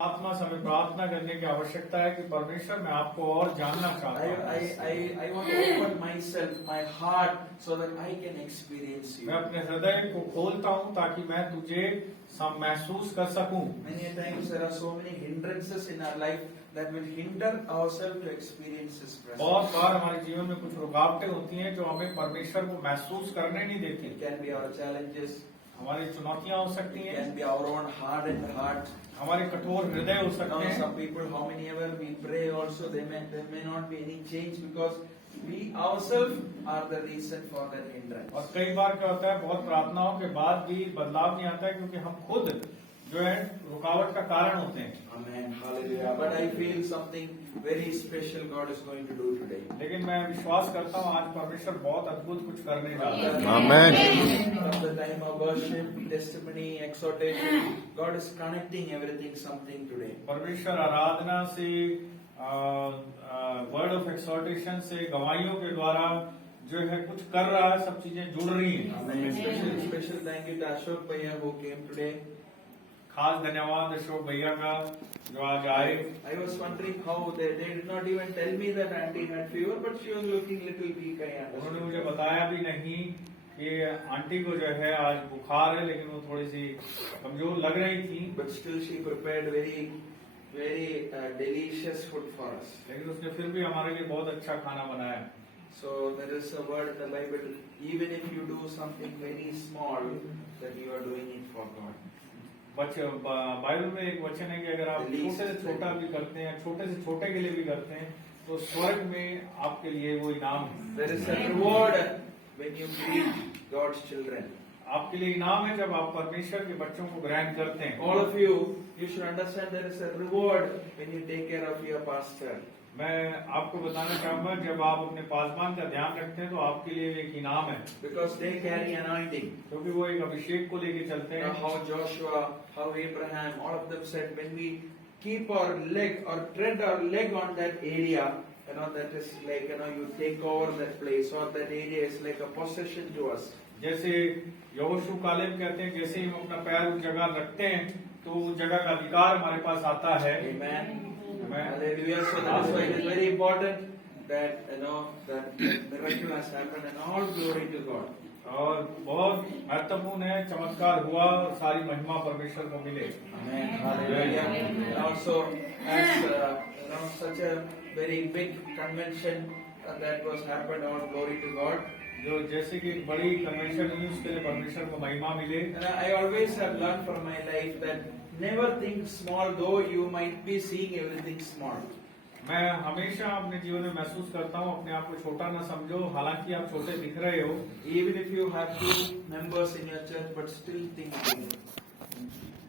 आत्मा से हमें प्रार्थना करने की आवश्यकता है कि परमेश्वर मैं आपको और जानना चाहता हूँ। I want to open myself, my heart, so that I can experience you. मैं अपने हृदय को खोलता हूँ ताकि मैं तुझे महसूस कर सकूं। Many times there are so many hindrances in our life that will hinder ourselves to experience His presence. बहुत बार हमारे जीवन में कुछ रुकावटें होती हैं जो हमें परमेश्वर को महसूस करने नहीं देती। It can be our challenges. हमारी चुनौतियां हो सकती It हैं। can be our own hardened heart. हमारे कठोर हृदय हो सकते हैं। Some people, how many ever we pray, also there may not be any change because we ourselves are the reason for that hindrance. और कई बार क्या होता है, बहुत प्रार्थनाओं के बाद भी बदलाव नहीं आता है क्योंकि हम खुद जो है रुकावट का कारण होते हैं। Amen. Hallelujah. But I feel something very special God is going to do today. लेकिन मैं विश्वास करता हूँ आज परमेश्वर बहुत अद्भुत कुछ करने जा रहा है। Amen. From the time of worship, testimony, exhortation, God is connecting everything, something today. परमेश्वर आराधना से, वर्ड ऑफ एक्सहॉर्टेशन से, गवाहियों के द्वारा जो है कुछ कर रहा है, सब चीजें जुड़ रही हैं। Amen. Special thank you to Ashok Bhaiya who came today. खास धन्यवाद अशोक भैया का जो आज आए। I was wondering how they did not even tell me that auntie had fever, but she was looking little weak. I उन्होंने understood. मुझे बताया भी नहीं कि आंटी को जो है आज बुखार है, लेकिन वो थोड़ी सी कमजोर लग रही थी। But still she prepared very delicious food for us. लेकिन उसने फिर भी हमारे लिए बहुत अच्छा खाना बनाया। So there is a word in the Bible, even if you do something very small, that you are doing it for God. Bible में एक वचन है कि अगर आप छोटे से छोटा भी करते हैं, छोटे से छोटे के लिए भी करते हैं, तो स्वर्ग में आपके लिए वो इनाम है। There is a reward when you greet God's children. आपके लिए इनाम है जब आप परमेश्वर के बच्चों को ग्रहण करते हैं। All of you should understand there is a reward when you take care of your pastor. मैं आपको बताना चाहूंगा, जब आप अपने पासवान का ध्यान रखते हैं तो आपके लिए एक इनाम है, Because they carry anointing. क्योंकि वो एक अभिषेक को लेके चलते You know, हैं। how Joshua, how Abraham, all of them said, when we keep our leg or tread our leg on that area, that is like, you take over that place, or that area is like a possession to us. जैसे यहोशू Caleb कहते हैं, जैसे ही हम अपना पैर उस जगह रखते हैं तो उस जगह का अधिकार हमारे पास आता है। Amen. Amen. Hallelujah. So that is why it is very important that that miracle has happened, and all glory to God. और बहुत महत्वपूर्ण है, चमत्कार हुआ और सारी महिमा परमेश्वर को मिले। Amen. Hallelujah. And also, as such a very big convention that was happened, all glory to God. जो जैसे कि एक बड़ी कन्वेंशन हुई, उसके लिए परमेश्वर को महिमा मिले। And I always have learned from my life that never think small, though you might be seeing everything small. मैं हमेशा अपने जीवन में महसूस करता हूँ, अपने आप को छोटा न समझो, हालांकि आप छोटे दिख रहे हो। Even if you have 2 members in your church, but still think big.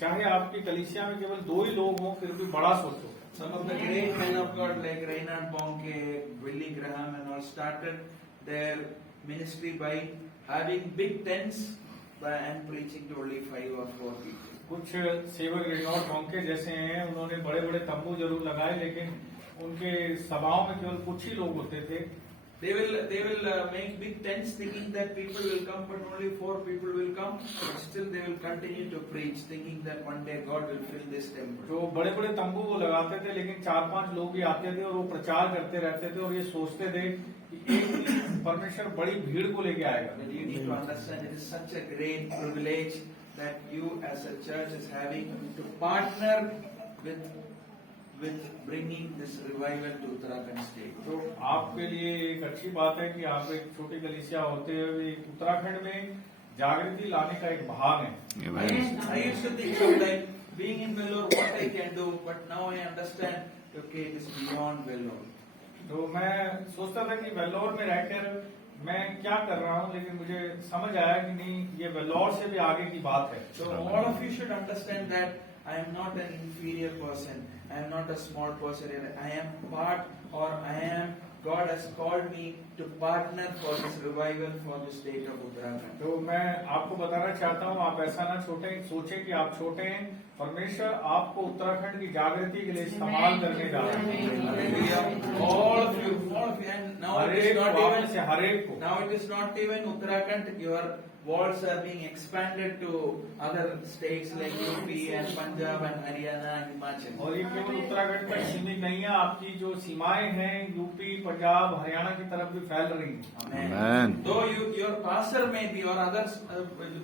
चाहे आपकी कलीसिया में केवल 2 ही लोग हों, फिर भी बड़ा सोचो। Some of the great men of God like Reinhard Bonnke, Billy Graham, and all started their ministry by having big tents and preaching to only 5 or 4 people. कुछ सेवक रेनॉल्ड बॉन्के जैसे हैं, उन्होंने बड़े बड़े तंबू जरूर लगाए, लेकिन उनके सभाओं में केवल कुछ ही लोग होते थे। They will make big tents thinking that people will come, but only 4 people will come. But still they will continue to preach, thinking that one day God will fill this temple. जो बड़े बड़े तंबू वो लगाते थे, लेकिन 4-5 लोग ही आते थे और वो प्रचार करते रहते थे और ये सोचते थे कि एक दिन परमेश्वर बड़ी भीड़ को लेके आएगा। But you need to understand, it is such a great privilege that you as a church is having to partner with bringing this revival to Uttarakhand state. तो आपके लिए एक अच्छी बात है कि आप एक छोटी कलीसिया होते हुए उत्तराखंड में जागृति लाने का एक भाग है। I used to think sometimes, being in Vellore, what I can do, but now I understand, okay, it is beyond Vellore. तो मैं सोचता था कि वेल्लोर में रहकर मैं क्या कर रहा हूँ, लेकिन मुझे समझ आया कि नहीं, ये वेल्लोर से भी आगे की बात है। So all of you should understand that I am not an inferior person. I am not a small person. I am part, or God has called me to partner for this revival for the state of Uttarakhand. तो मैं आपको बताना चाहता हूँ, आप ऐसा ना सोचें कि आप छोटे हैं। परमेश्वर आपको उत्तराखंड की जागृति के लिए इस्तेमाल करने जा रहे हैं। All of you, and now it is not even हरेक को। Now it is not even Uttarakhand. walls are being expanded to other states like UP and Punjab and Haryana and Himachal. और ये केवल उत्तराखंड तक सीमित नहीं है, आपकी जो सीमाएं हैं यूपी, पंजाब, हरियाणा की तरफ भी फैल रही हैं। Amen. Though your pastor may be or others,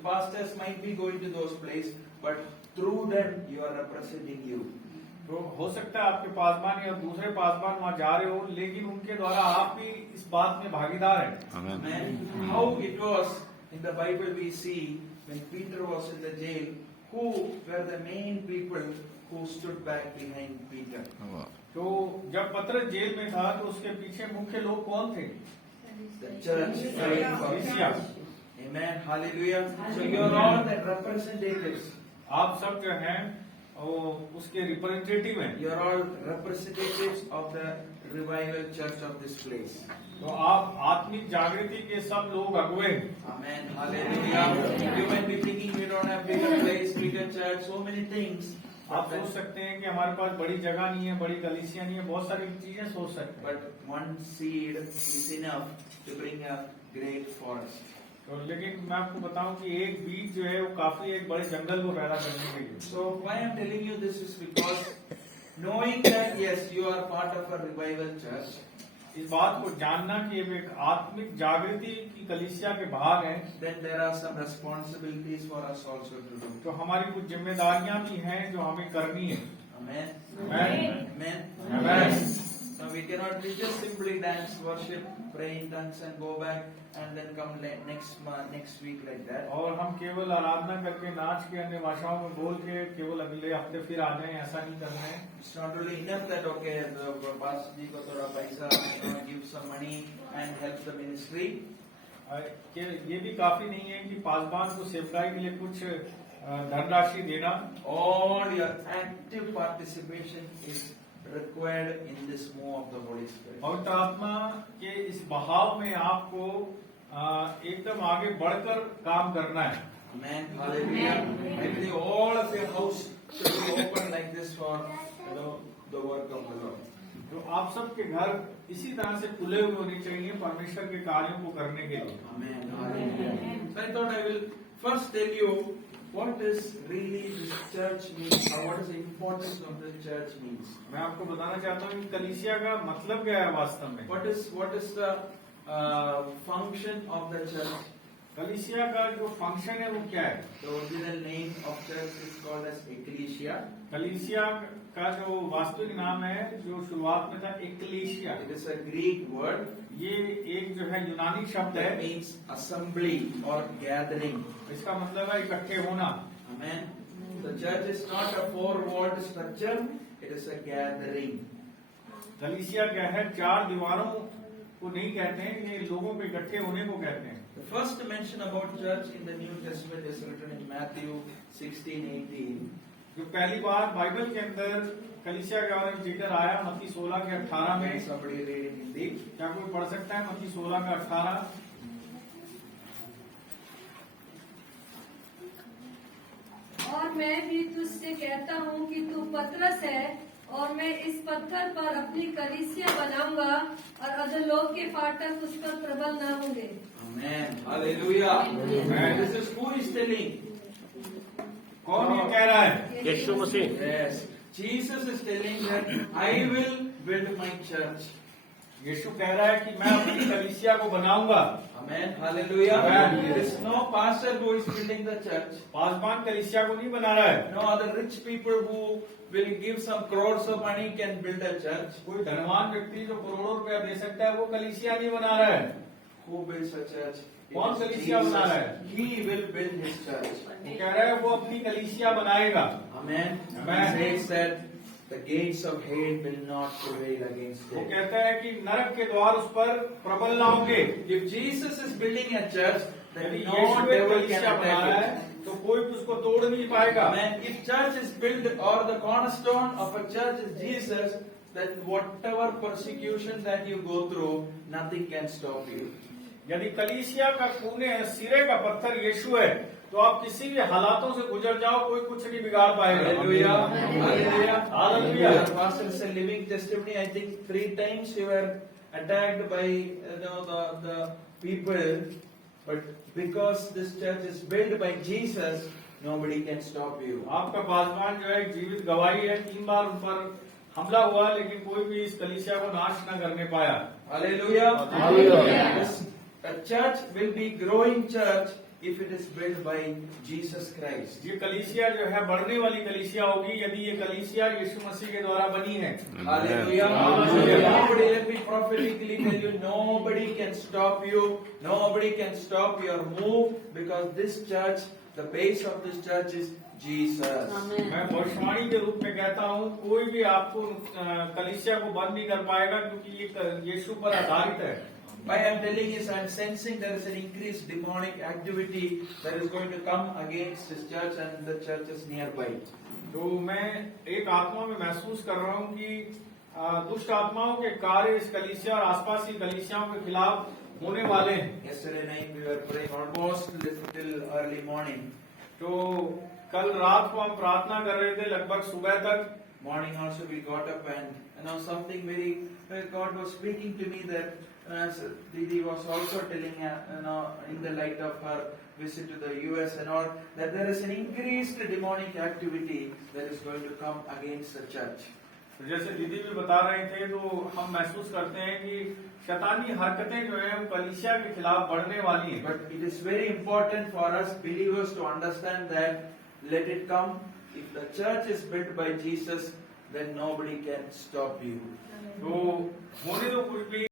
pastors might be going to those places, but through them you are representing you. तो हो सकता है आपके पासवान या दूसरे पासवान वहाँ जा रहे हो, लेकिन उनके द्वारा आप भी इस बात में भागीदार हैं। Amen. How it was in the Bible we see when Peter was in the jail, who were the main people who stood back behind Peter? तो जब पतरस जेल में था तो उसके पीछे मुख्य लोग कौन थे? The church. कलीसिया। Amen. Hallelujah. So you are all the representatives. आप सब जो हैं वो उसके रिप्रेजेंटेटिव हैं। You are all representatives of the revival church of this place. तो आप आत्मिक जागृति के सब लोग अगुवे हैं। Amen. Hallelujah. You might be thinking we don't have bigger place, bigger church, so many things. आप सोच सकते हैं कि हमारे पास बड़ी जगह नहीं है, बड़ी कलीसिया नहीं है, बहुत सारी चीजें सोच सकते हैं। But one seed is enough to bring a great forest. तो लेकिन मैं आपको बताऊं कि एक बीज जो है वो काफी एक बड़े जंगल को पैदा करने के लिए। So why I am telling you this is because knowing that yes you are part of a revival church. इस बात को जानना कि ये एक आत्मिक जागृति की कलीसिया के भाग हैं। Then there are some responsibilities for us also to do. तो हमारी कुछ जिम्मेदारियां भी हैं जो हमें करनी है। Amen. Amen. Amen. Amen. So we cannot we just simply dance, worship, pray in tongues and go back and then come next week like that. और हम केवल आराधना करके नाच के अन्य भाषाओं में बोल के केवल अगले हफ्ते फिर आ जाएं, ऐसा नहीं करना है। It's not only enough that okay the pastor ji ko thoda paisa give some money and help the ministry. ये भी काफी नहीं है कि पासवान को सेवकाई के लिए कुछ धनराशि देना। All your active participation is required in this move of the Holy Spirit. पवित्र आत्मा के इस बहाव में आपको एकदम आगे बढ़कर काम करना है। Amen. Hallelujah. I believe all of your house should be open like this for the work of the Lord. तो आप सबके घर इसी तरह से खुले हुए होने चाहिए परमेश्वर के कार्यों को करने के लिए। Amen. Hallelujah. So I thought I will first tell you what is really this church means, or what is the importance of the church means. मैं आपको बताना चाहता हूँ कि कलीसिया का मतलब क्या है वास्तव में। What is the function of the church? कलीसिया का जो फंक्शन है वो क्या है? The original name of church is called as ecclesia. कलीसिया का जो वास्तविक नाम है जो शुरुआत में था एक्लेशिया। It is a Greek word. ये एक जो है यूनानी शब्द है। That means assembly or gathering. इसका मतलब है इकट्ठे होना। Amen. The church is not a four-walled structure. It is a gathering. कलीसिया क्या है? चार दीवारों को नहीं कहते हैं, ये लोगों के इकट्ठे होने को कहते हैं। The first mention about church in the New Testament is written in Matthew 16:18. जो पहली बार बाइबल के अंदर कलीसिया के बारे में जिक्र आया मत्ती 16 के 18 में। Somebody read in Hindi. क्या कोई पढ़ सकता है मत्ती 16 का 18? और मैं भी तुझसे कहता हूँ कि तू पतरस है और मैं इस पत्थर पर अपनी कलीसिया बनाऊंगा और अधोलोक के फाटक उस पर प्रबल न होंगे। Amen. Hallelujah. Amen. This is who is telling. कौन ये कह रहा है? यीशु मसीह। Yes. Jesus is telling that I will build my church. यीशु कह रहा है कि मैं अपनी कलीसिया को बनाऊंगा। Amen. Hallelujah. Amen. There is no pastor who is building the church. Paswan कलीसिया को नहीं बना रहा है। No other rich people who will give some crores of money can build a church. कोई धनवान व्यक्ति जो करोड़ों रुपया दे सकता है वो कलीसिया नहीं बना रहा है। Who builds a church? It कौन is कलीसिया बना रहा है? Jesus. He will build his church. वो कह रहा है वो अपनी कलीसिया बनाएगा। Amen. Amen. He says that the gates of hell will not prevail against वो it. कहता है कि नरक के द्वार उस पर प्रबल ना होंगे। If Jesus is building a church, then यदि no यीशु एक devil can कलीसिया बना रहा attack है it. तो कोई उसको तोड़ नहीं पाएगा। Amen. If church is built or the cornerstone of a church is Jesus, then whatever persecution that you go through, nothing can stop you. यदि कलीसिया का कूने सिरे का पत्थर यीशु है तो आप किसी भी हालातों से गुजर जाओ कोई कुछ नहीं बिगाड़ पाएगा। Hallelujah. Hallelujah. Hallelujah. Your pastor is a living testimony. I think 3 times you were attacked by the people But because this church is built by Jesus, nobody can stop you. आपका पासवान जो है एक जीवित गवाही है, 3 बार उन पर हमला हुआ लेकिन कोई भी इस कलीसिया को नाश न करने पाया। Hallelujah. Hallelujah. This a church will be growing church if it is built by Jesus Christ. ये कलीसिया जो है बढ़ने वाली कलीसिया होगी यदि ये कलीसिया यीशु मसीह के द्वारा बनी है। Hallelujah. Hallelujah. Nobody, let me prophetically tell you, nobody can stop you. Nobody can stop your move because this church, the base of this church is Jesus. मैं भविष्यवाणी के रूप में कहता हूँ कोई भी आपको कलीसिया को बंद नहीं कर पाएगा क्योंकि ये यीशु पर आधारित है। Why I am telling is I am sensing there is an increased demonic activity that is going to come against this church and the churches nearby. तो मैं एक आत्मा में महसूस कर रहा हूँ कि दुष्ट आत्माओं के कार्य इस कलीसिया और आसपास की कलीसियाओं के खिलाफ होने वाले हैं। Yesterday night we were praying almost till early morning. तो कल रात को हम प्रार्थना कर रहे थे लगभग सुबह तक। Morning also we got up and something very God was speaking to me that Didi was also telling in the light of her visit to the US and all that there is an increased demonic activity that is going to come against the church. तो जैसे दीदी भी बता रहे थे तो हम महसूस करते हैं कि शैतानी हरकतें जो है वो कलीसिया के खिलाफ बढ़ने वाली हैं। But it is very important for us believers to understand that let it come. If the church is built by Jesus, then nobody can stop you. तो होने दो कुछ भी